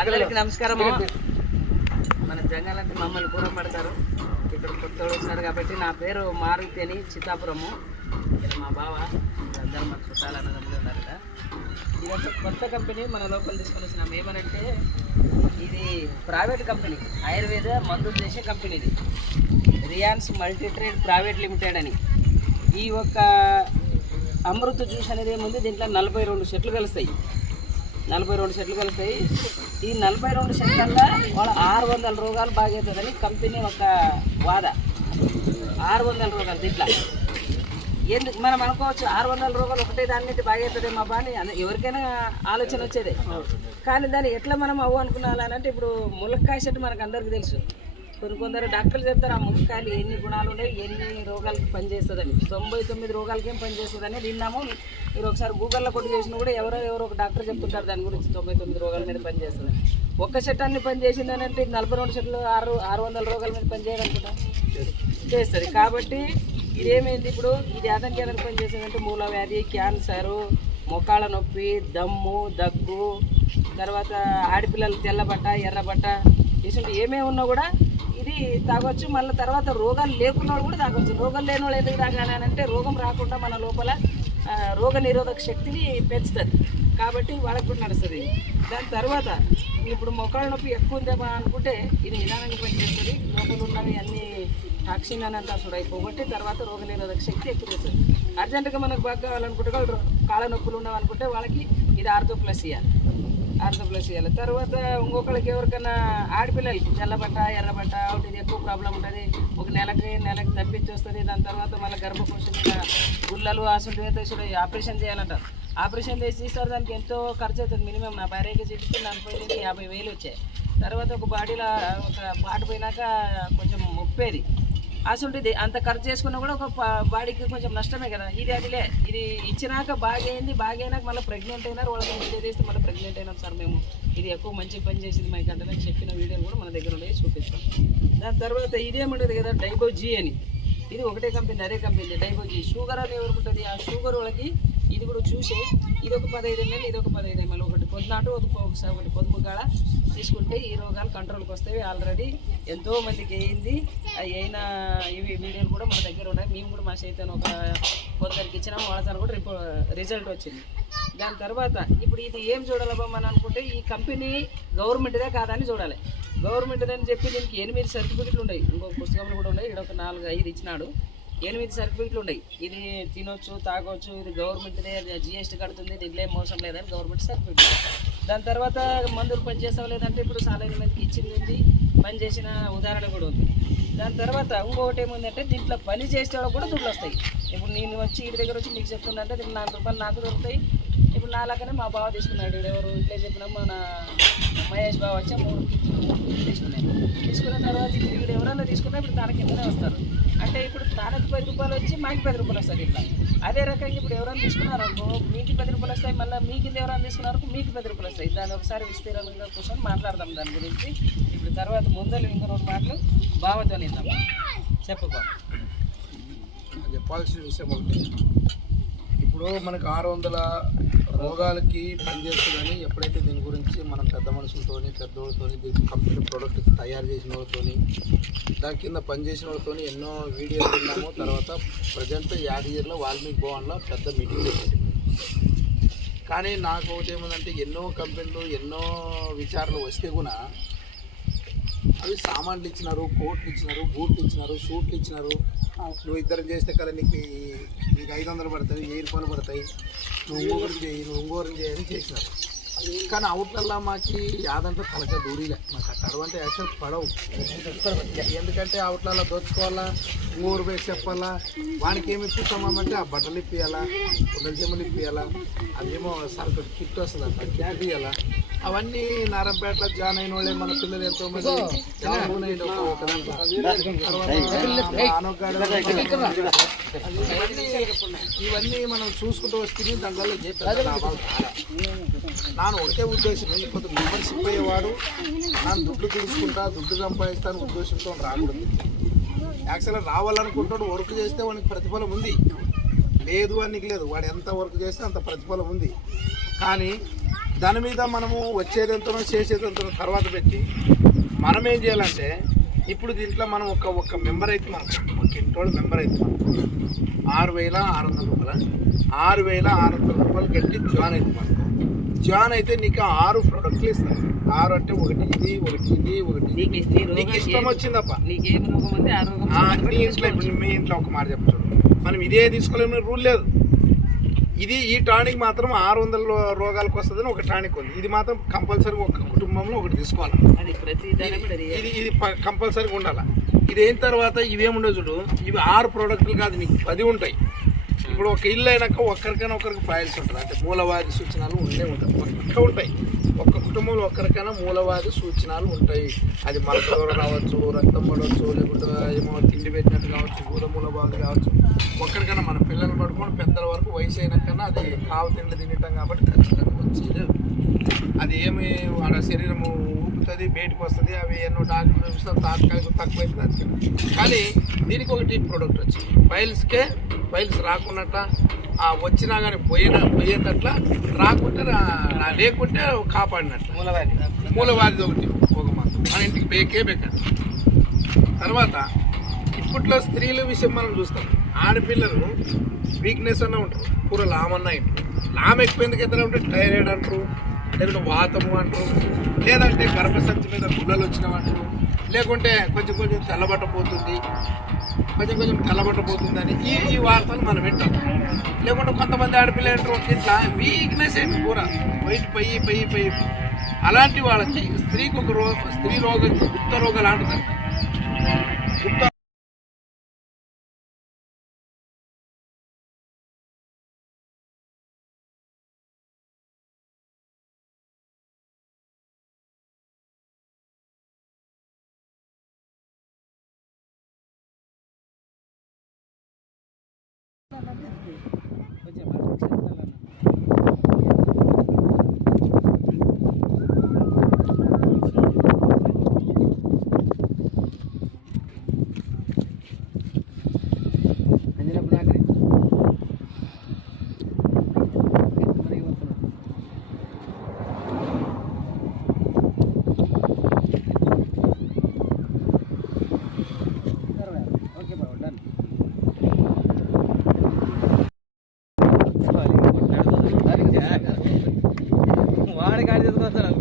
అందరికీ నమస్కారం. మన జంగాలంటే మమ్మల్ని కూడా పడతారు. ఇక్కడ కొత్త వచ్చినారు కాబట్టి నా పేరు మారుతి అని చిత్తాపురము. ఇక్కడ మా బావ అందరూ మన చుట్టాలన్నదమ్ములు ఉన్నారు కదా. ఇది ఒక కొత్త కంపెనీ మన లోపల తీసుకొని వచ్చినాం. ఏమనంటే ఇది ప్రైవేట్ కంపెనీ, ఆయుర్వేద మందులు చేసే కంపెనీ. ఇది రియాన్స్ మల్టీ ట్రేడ్ ప్రైవేట్ లిమిటెడ్ అని. ఈ యొక్క అమృత జ్యూస్ అనేది ఏముంది, దీంట్లో 42 సెట్లు కలుస్తాయి. 42 సెట్లు కలుస్తాయి. ఈ 42 సెట్లల్లో వాళ్ళ 600 రోగాలు బాగవుతుందని కంపెనీ ఒక వాద. 600 రోగాలు దీంట్లో ఎందుకు మనం అనుకోవచ్చు, 600 రోగాలు ఒకటే దాన్ని బాగవుతుంది మా బాని ఎవరికైనా ఆలోచన వచ్చేదే. కానీ దాన్ని ఎట్లా మనం అవ్వు అనుకున్నాలంటే, ఇప్పుడు ములక్కాయ చెట్టు మనకు అందరికీ తెలుసు. కొందరు డాక్టర్లు చెప్తారు ఆ ములక్కాయలు ఎన్ని గుణాలు ఉన్నాయి, ఎన్ని రోగాలకి పనిచేస్తుందని. 99 రోగాలకి ఏం పనిచేస్తుందని విన్నాము. మీరు ఒకసారి గూగుల్లో కొట్టి చేసినా కూడా ఎవరో ఒక డాక్టర్ చెప్తుంటారు దాని గురించి 99 రోగాల మీద పనిచేస్తుందని. ఒక్క చెట్టు అన్ని పనిచేసిందని అంటే 42 చెట్లు 600 రోగాల మీద పనిచేయాలనుకుంటా చేస్తుంది. కాబట్టి ఇదేమైంది, ఇప్పుడు ఇది అతనికి ఏదైనా పనిచేస్తుందంటే మూల వ్యాధి, క్యాన్సరు, మొక్కాళ్ళ నొప్పి, దమ్ము, దగ్గు, తర్వాత ఆడపిల్లలు తెల్లబట్ట, ఎర్రబట్ట, ఇటువంటి ఏమేమి ఉన్నా కూడా ఇది తాగొచ్చు. మళ్ళీ తర్వాత రోగాలు లేకున్న వాళ్ళు కూడా తాగొచ్చు. రోగాలు లేని వాళ్ళు ఎందుకు తాగాలి అంటే, రోగం రాకుండా మన లోపల రోగ నిరోధక శక్తిని పెంచుతుంది. కాబట్టి వాళ్ళకి కూడా నడుస్తుంది. దాని తర్వాత ఇప్పుడు మొక్కల నొప్పి ఎక్కువ ఉందేమో అనుకుంటే ఇది నిదానంగా పనిచేస్తుంది. లోపల ఉన్నవి అన్ని టాక్సిన్ అని అంతా చూడ అయిపోగొట్టి తర్వాత రోగ నిరోధక శక్తి ఎక్కువ చేస్తుంది. అర్జెంటుగా మనకు బాగా కావాలనుకుంటే కాళ్ళ నొప్పులు ఉన్నామనుకుంటే వాళ్ళకి ఇది ఆర్థోప్లస్ ఇవ్వాలి. తర్వాత ఇంకొకరికి ఎవరికైనా ఆడపిల్లలకి తెల్లబట్ట, ఎర్రబట్ట ఇది ఎక్కువ ప్రాబ్లం ఉంటుంది. ఒక నెలకి తప్పించి వస్తుంది. దాని తర్వాత మళ్ళీ గర్భకోశం మీద గుళ్ళలు అసలు ఆపరేషన్ చేయాలంటారు. ఆపరేషన్ చేసి తీస్తారు. దానికి ఎంతో ఖర్చు అవుతుంది. మినిమం నా భార్యకి చూపిస్తే 40,000-50,000 వచ్చాయి. తర్వాత ఒక బాడీలో ఒక పాట పోయినాక కొంచెం ముప్పేది అసలు అంత ఖర్చు చేసుకున్నా కూడా ఒక బాడీకి కొంచెం నష్టమే కదా. ఇది అదిలే, ఇది ఇచ్చినాక బాగైనాక మళ్ళీ ప్రెగ్నెంట్ అయినారు. వాళ్ళకి వీడియో తీస్తే మళ్ళీ ప్రెగ్నెంట్ అయినాం సార్ మేము, ఇది ఎక్కువ మంచి పని చేసింది మా కంటే చెప్పిన వీడియోలు కూడా మన దగ్గర ఉన్నాయి, చూపిస్తాం. దాని తర్వాత ఇదేముంటుంది కదా డైబోజీ అని, ఇది ఒకటే కంపెనీ, అదే కంపెనీ డైబోజీ. షుగర్ అని ఎవరుకుంటుంది, ఆ షుగర్ వాళ్ళకి ఇది కూడా చూసే ఇది ఒక 15 ml, ఇది ఒక 15 ml, ఒకటి పొద్దునాటు ఒకటి పొద్దుముగాడ తీసుకుంటే ఈ రోగాలు కంట్రోల్కి వస్తాయి. ఆల్రెడీ ఎంతోమందికి అయింది. అయిన ఇవి వీడియోలు కూడా మన దగ్గర ఉన్నాయి. మేము కూడా మా సైతం ఒక కొందరికి ఇచ్చినాము, వాళ్ళతో కూడా రిజల్ట్ వచ్చింది. దాని తర్వాత ఇప్పుడు ఇది ఏం చూడాలబ్బా మనం అనుకుంటే, ఈ కంపెనీ గవర్నమెంట్దే కాదని చూడాలి. గవర్నమెంట్దే అని చెప్పి దీనికి 8 సర్టిఫికెట్లు ఉన్నాయి. ఇంకొక పుస్తకంలో కూడా ఉన్నాయి. ఇక్కడ ఒక 4-5 ఇచ్చినాడు. 8 సర్టిఫికెట్లు ఉన్నాయి. ఇది తినొచ్చు, తాగొచ్చు, ఇది గవర్నమెంట్దే, జిఎస్టీ కడుతుంది, దీంట్లో ఏం మోసం లేదని గవర్నమెంట్ సర్టిఫికెట్. దాని తర్వాత మందులు పనిచేస్తావు లేదంటే ఇప్పుడు చాలా మందికి ఇచ్చింది, పనిచేసిన ఉదాహరణ కూడా ఉంది. దాని తర్వాత ఇంకొకటి ఏముందంటే, దీంట్లో పని చేసేవాళ్ళకి కూడా దుడ్లు వస్తాయి. ఇప్పుడు నేను వచ్చి ఇంటి దగ్గర వచ్చి మీకు చెప్తుందంటే దీనికి 4 రూపాయలు నాకు దొరుకుతాయి. ఇప్పుడు నాలాగానే మా బావ తీసుకున్నాడు. ఎవరు ఇట్లా చెప్పినా మన మహేష్ బావ వచ్చి 3 తీసుకున్న తర్వాత ఇప్పుడు ఎవరైనా తీసుకున్నా ఇప్పుడు తన కిందనే వస్తారు. అంటే ఇప్పుడు తనకు 10 రూపాయలు వచ్చి మాకు 10 రూపాయలు వస్తుంది. ఇట్లా అదే రకంగా ఇప్పుడు ఎవరైనా తీసుకున్నారనుకో మీకు 10 రూపాయలు వస్తాయి. మళ్ళీ మీ కింద ఎవరైనా తీసుకున్నారనుకో మీకు 10 రూపాయలు వస్తాయి. దాన్ని ఒకసారి విస్తీర్ణంగా కూర్చొని మాట్లాడదాం దాని గురించి. ఇప్పుడు తర్వాత ముందలు ఇంకా 2 మాటలు బావతో నిద్దాం. చెప్పుకో. చెప్పాల్సిన విషయం ఒకటి, ఇప్పుడు మనకు 600 రోగాలకి పనిచేస్తుందని ఎప్పుడైతే దీని గురించి మనం పెద్ద మనుషులతోని, పెద్దోళ్ళతో, దీని కంపెనీ ప్రోడక్ట్ తయారు చేసిన వాళ్ళతోని, దాని కింద పనిచేసిన వాళ్ళతో ఎన్నో వీడియోలు విన్నాము. తర్వాత ప్రజెంట్ యాదగిరిలో వాల్మీకి భవన్లో పెద్ద మీటింగ్ పెట్టింది. కానీ నాకు ఒకటి ఏముందంటే, ఎన్నో కంపెనీలు ఎన్నో విచారణలు వస్తే కూడా అవి సామాన్లు ఇచ్చినారు, కోట్లు ఇచ్చినారు, బూట్లు ఇచ్చినారు, షూట్లు ఇచ్చినారు. నువ్వు ఇద్దరు చేస్తే కదా నీకు 500 పడతాయి, 1000 రూపాయలు పడతాయి, నువ్వు ఇంకోరిని చేయని చేసినారు. కానీ అవుట్లల్లో మాకు యాదంటే తలక దూరిలే, మాకు అక్కడ అంటే యాక్షన్ పడవు. ఎందుకంటే అవుట్లలో దోచుకోవాలా, ఇంకోరు పోయి చెప్పాలా, వానికి ఏమి ఇప్పిస్తామంటే ఆ బట్టలు ఇప్పియాలా, గుడ్డల చెమ్మలు ఇప్పియాలా, అదేమో సరుకు కిట్ వస్తుంది అంట, క్యాట్ ఇవ్వాలా. అవన్నీ నారంపేటలో జాయిన్ అయిన వాళ్ళే మన పిల్లలు ఎంతోమంది. ఇవన్నీ మనం చూసుకుంటూ వస్తే దాంట్లో లాభాలు నాను ఒకటే ఉద్దేశం, లేకపోతే మెంబర్షిప్ అయ్యేవాడు ನಾನು ದುಡ್ಡು తుడుచుకుంటా, దుడ్డు సంపాదిస్తాను ఉద్దేశంతో రాకూడదు. యాక్చువల్గా రావాలనుకుంటాడు, వర్క్ చేస్తే వానికి ప్రతిఫలం ఉంది, లేదు అని లేదు, వాడు ఎంత వర్క్ చేస్తే అంత ప్రతిఫలం ఉంది. కానీ దాని మీద మనము వచ్చేదంతనో చేసేదంతనో తర్వాత పెట్టి మనం ఏం చేయాలంటే ఇప్పుడు దీంట్లో మనం ఒక మెంబర్ అయితే మనకు ఒక ఇంటోళ్ళు మెంబర్ అయితే మనకు 6,600 రూపాయలు 6,600 కట్టి జాయిన్ అయితే మనకు జాయిన్ అయితే నీకు 6 ప్రోడక్ట్లు ఇస్తాను. 6 అంటే ఒకటి ఇది ఒకటి ఇది ఒకటి నీకు ఇష్టం వచ్చిందప్ప. నీకేం రోగం ఉంది ఆ రోగం నీ ఇంట్లో ఇప్పుడు మీ ఇంట్లో ఒక మాట చెప్పచ్చు, మనం ఇదే తీసుకోలేమని రూల్ లేదు. ఇది ఈ టానిక్ మాత్రం 600 రోగాలకు వస్తుందని ఒక టానిక్ ఉంది. ఇది మాత్రం కంపల్సరీ ఒక కుటుంబంలో ఒకటి తీసుకోవాలి. ఇది కంపల్సరీగా ఉండాలి. ఇది అయిన తర్వాత ఇవేముండవు చూడు, ఇవి 6 ప్రోడక్ట్లు కాదు, నీకు 10 ఉంటాయి. ఇప్పుడు ఒక ఇల్లు అయినాక ఒక్కరికైనా ఒకరికి ఫైల్స్ ఉంటుంది, అంటే మూలవాది సూచనలు ఉంటాయి. ఒక్క కుటుంబంలో ఒక్కరికైనా మూలవాది సూచనలు ఉంటాయి. అది మలకూర రావచ్చు, రక్తం పడవచ్చు, లేకుంటే ఏమో తిండి పెట్టినట్టు కావచ్చు, మూలవాది కావచ్చు. ఒక్కరికైనా మన పిల్లలు పడుకొని పెద్దల వరకు వయసు అయినాకన్నా అది కావు తిండి తినటం కాబట్టి ఖచ్చితంగా వచ్చేది. అది ఏమి వాళ్ళ శరీరము ఊపుతుంది, బయటకు వస్తుంది. అవి ఎన్నో డాక్టర్లు చూపిస్తారు, తాత్కాలిక తక్కువైతుంది. కానీ దీనికి ఒకటి ప్రోడక్ట్ వచ్చింది, ఫైల్స్ రాకున్నట్ట వచ్చినా కానీ పోయేటట్ల రాకుంటే లేకుంటే కాపాడినట్ల మూలవాది ఒకటి ఒక మందు మన ఇంటికి బేకండి. తర్వాత ఇప్పట్లో స్త్రీల విషయం మనం చూస్తాం, ఆడపిల్లలు వీక్నెస్ అన్న ఉంటారు, పూర లామన్నా ఇంటారు. లామ్ ఎక్కువ ఎత్తడం అంటే థైరాయిడ్ అంటారు, లేకుంటే వాతము అంటారు, లేదంటే గర్భసంచి మీద గుళ్ళలు వచ్చినామంటారు, లేకుంటే కొంచెం తెల్లబట్టపోతుంది, కొంచెం తెల్లబట్టపోతుందని ఈ వార్తలు మనం వింటాం. లేకుంటే కొంతమంది ఆడపిల్ల అంటారు ఒక ఇంట్లో వీక్నెస్ ఏంటి కూర బయట పై అలాంటి వాళ్ళకి స్త్రీకి ఒక స్త్రీ రోగం గుప్త రోగాలు అంటారు. గుప్త వాడి కాడి తీసుకొస్తాను